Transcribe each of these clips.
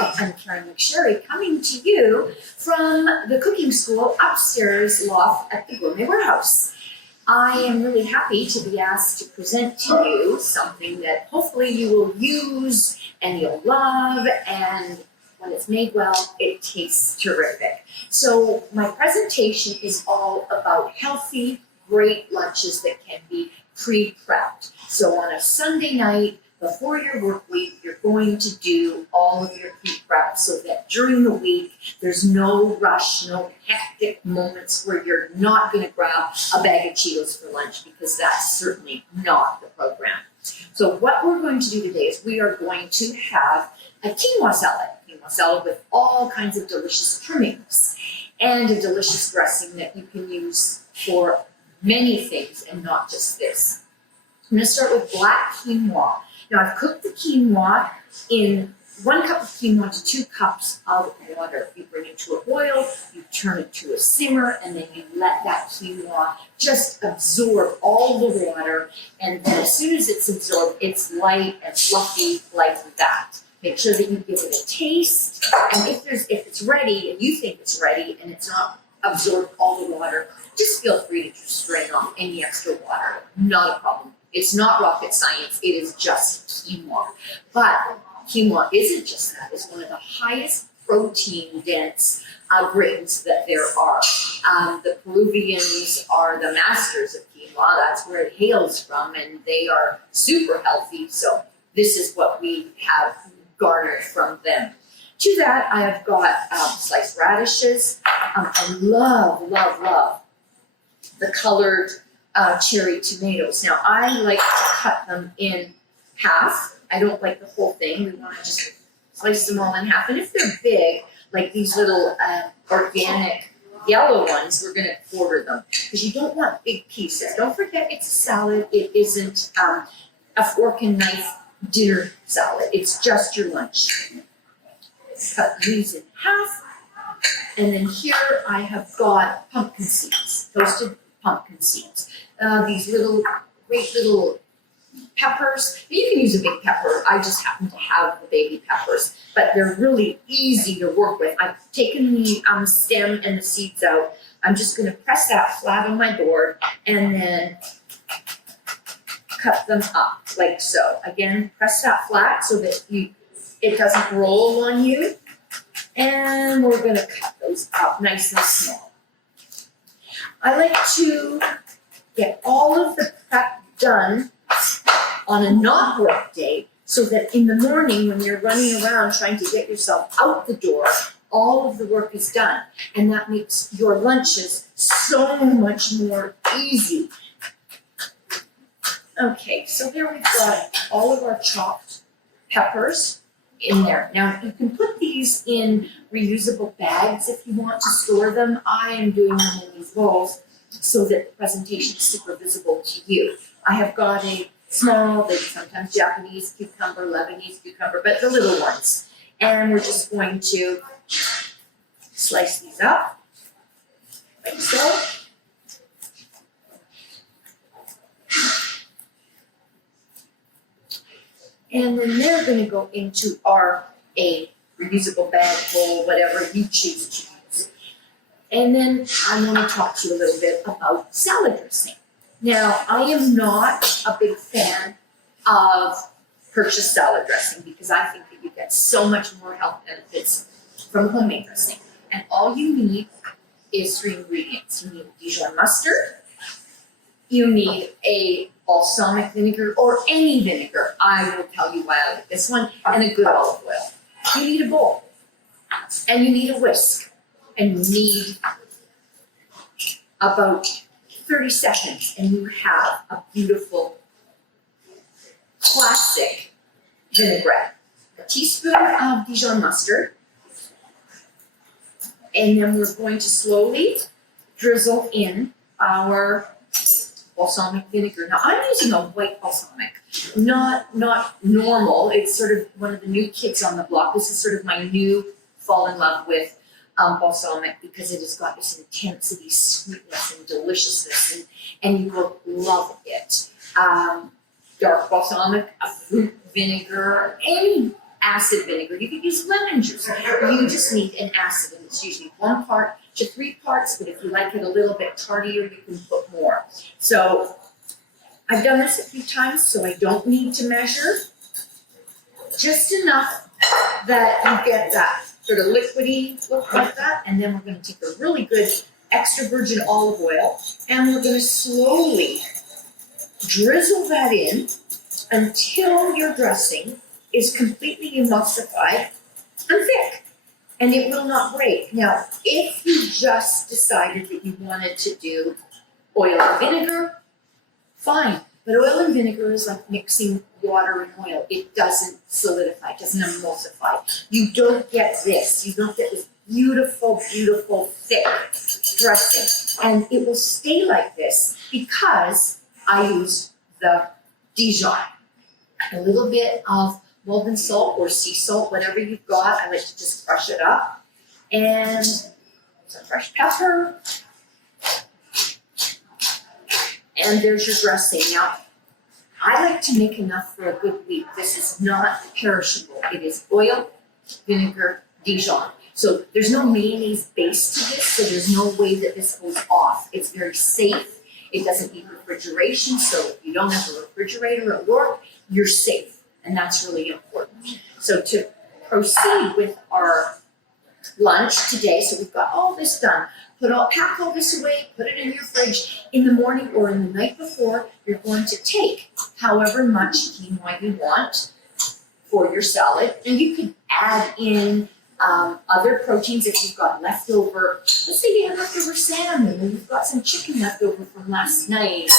Hi, I'm Caren McSherry, coming to you from the cooking school upstairs loft at the Gourmet Warehouse. I am really happy to be asked to present to you something that hopefully you will use and you'll love, and when it's made well, it tastes terrific. So my presentation is all about healthy, great lunches that can be pre-prepped. So on a Sunday night, before your work week, you're going to do all of your pre-prep so that during the week, there's no rush, no hectic moments where you're not going to grab a bag of Cheetos for lunch, because that's certainly not the program. So what we're going to do today is we are going to have a quinoa salad with all kinds of delicious trimmings and a delicious dressing that you can use for many things and not just this. I'm going to start with black quinoa. Now I've cooked the quinoa in 1 cup of quinoa to 2 cups of water. You bring it to a boil, you turn it to a simmer, and then you let that quinoa just absorb all the water. And then as soon as it's absorbed, it's light and fluffy like that. Make sure that you give it a taste. And if it's ready and you think it's ready and it's not absorbed all the water, just feel free to just strain off any extra water. Not a problem. It's not rocket science, it is just quinoa. But quinoa isn't just that, it's one of the highest protein dense grains that there are. The Peruvians are the masters of quinoa, that's where it hails from, and they are super healthy, so this is what we have garnered from them. To that, I have got sliced radishes. I love the colored cherry tomatoes. Now I like to cut them in half. I don't like the whole thing. We want to just slice them all in half. And if they're big, like these little organic yellow ones, we're going to quarter them because you don't want big pieces. Don't forget it's a salad. It isn't a fork and knife dinner salad. It's just your lunch. Cut these in half. And then here I have got pumpkin seeds, toasted pumpkin seeds. These great little peppers. You can use a big pepper. I just happen to have the baby peppers, but they're really easy to work with. I've taken the stem and the seeds out. I'm just going to press that flat on my board and then cut them up like so. Again, press that flat so that it doesn't roll on you. And we're going to cut those up nice and small. I like to get all of the prep done on a not work day so that in the morning when you're running around trying to get yourself out the door, all of the work is done. And that makes your lunches so much more easy. Okay, so there we've got all of our chopped peppers in there. Now you can put these in reusable bags if you want to store them. I am doing them in these bowls so that the presentation is super visible to you. I have got a small, sometimes Japanese cucumber, Lebanese cucumber, but the little ones. And we're just going to slice these up like so. And then they're going to go into a reusable bag, bowl, whatever you choose to use. And then I want to talk to you a little bit about salad dressing. Now, I am not a big fan of purchased salad dressing because I think that you get so much more health benefits from homemade dressing. And all you need is 3 ingredients. You need Dijon mustard, you need a balsamic vinegar or any vinegar. I will tell you why I like this one, and a good olive oil. You need a bowl, and you need a whisk, and you need about 30 seconds, and you have a beautiful classic vinaigrette. A teaspoon of Dijon mustard, and then we're going to slowly drizzle in our balsamic vinegar. Now I'm using a white balsamic, not normal. It's sort of one of the new kids on the block. This is sort of my new fall in love with balsamic because it has got this intensity, sweetness, and deliciousness, and you will love it. Dark balsamic, a fruit vinegar, any acid vinegar. You could use lemon juice. You just need an acid, and it's usually 1 part to 3 parts, but if you like it a little bit tardier, you can put more. So I've done this a few times, so I don't need to measure. Just enough that you get that sort of liquidy look like that, and then we're going to take a really good extra virgin olive oil, and we're going to slowly drizzle that in until your dressing is completely emulsified and thick, and it will not break. Now, if you just decided that you wanted to do oil and vinegar, fine. But oil and vinegar is like mixing water and oil. It doesn't solidify, it doesn't emulsify. You don't get this. You don't get this beautiful, beautiful, thick dressing. And it will stay like this because I use the Dijon. A little bit of Molten salt or sea salt, whatever you've got. I like to just crush it up. And some fresh pepper. And there's your dressing. Now, I like to make enough for a good week. This is not perishable. It is oil, vinegar, Dijon. So there's no mayonnaise base to this, so there's no way that this goes off. It's very safe. It doesn't need refrigeration, so if you don't have a refrigerator at work, you're safe. And that's really important. So to proceed with our lunch today, so we've got all this done. Pack all this away, put it in your fridge. In the morning or in the night before, you're going to take however much quinoa you want for your salad. And you can add in other proteins if you've got leftover. Let's say you have leftover salmon, or you've got some chicken left over from last night,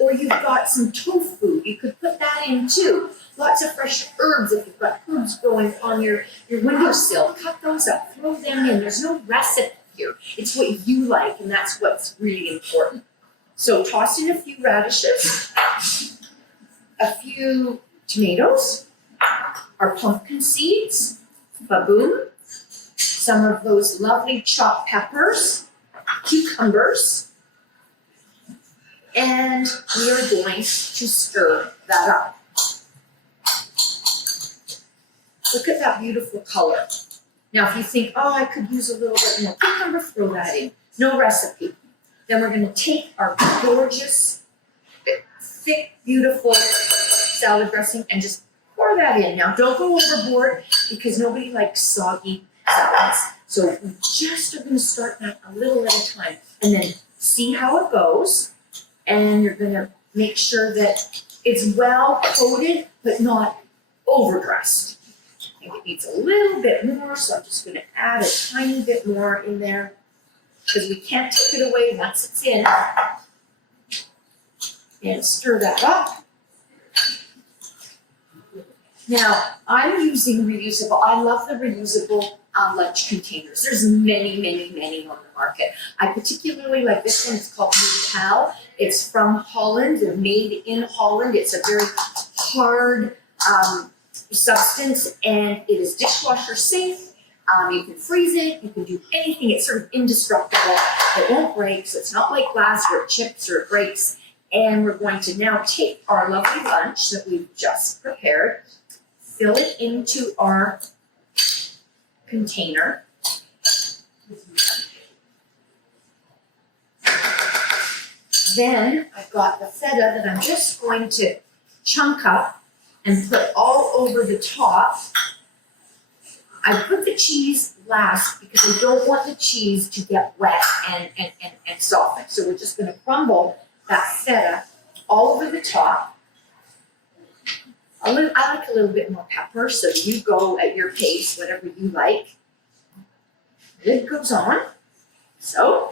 or you've got some tofu. You could put that in too. Lots of fresh herbs. If you've got herbs growing on your windowsill, cut those up, throw them in. There's no recipe here. It's what you like, and that's what's really important. So toss in a few radishes, a few tomatoes, our pumpkin seeds, baboon, some of those lovely chopped peppers, cucumbers, and we are going to stir that up. Look at that beautiful color. Now, if you think, oh, I could use a little bit more cucumber, throw that in. No recipe. Then we're going to take our gorgeous, thick, beautiful salad dressing and just pour that in. Now, don't go overboard because nobody likes soggy salads. So we just are going to start that a little at a time and then see how it goes. And you're going to make sure that it's well coated but not overdressed. I think it needs a little bit more, so I'm just going to add a tiny bit more in there because we can't take it away once it's in. And stir that up. Now, I'm using reusable. I love the reusable lunch containers. There's many, many, many on the market. I particularly like this one. It's called Pal. It's from Holland. They're made in Holland. It's a very hard substance, and it is dishwasher safe. You can freeze it. You can do anything. It's sort of indestructible. It won't break, so it's not like glass where it chips or it breaks. And we're going to now take our lovely lunch that we've just prepared, fill it into our container. Then I've got the feta that I'm just going to chunk up and put all over the top. I put the cheese last because I don't want the cheese to get wet and soften. So we're just going to crumble that feta all over the top. I like a little bit more pepper, so you go at your pace, whatever you like. Lid goes on. So,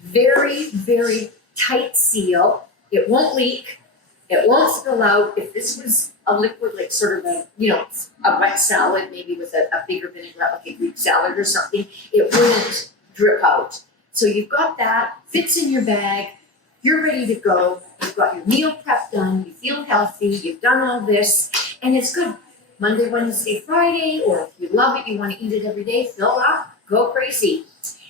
very, very tight seal. It won't leak. It won't spill out. If this was a liquid, like sort of a wet salad, maybe with a bigger vinaigrette, like a Greek salad or something, it wouldn't drip out. So you've got that, fits in your bag, you're ready to go, you've got your meal prep done, you feel healthy, you've done all this, and it's good. Monday, Wednesday, Friday, or if you love it, you want to eat it every day, fill up, go crazy.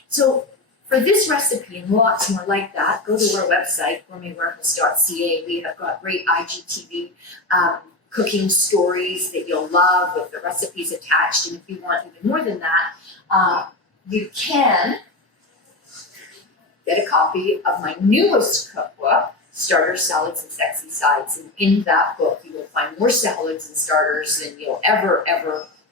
So for this recipe and lots more like that, go to our website, gourmetwarehouse.ca. We have got great IGTV cooking stories that you'll love with the recipes attached. And if you want even more than that, you can get a copy of my newest cookbook, Starter Salads and Sexy Sides. And in that book, you will find more salads and starters than you'll ever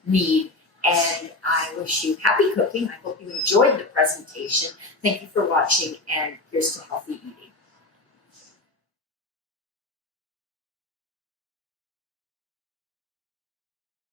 need. And I wish you happy cooking. I hope you enjoyed the presentation. Thank you for watching, and here's to healthy eating.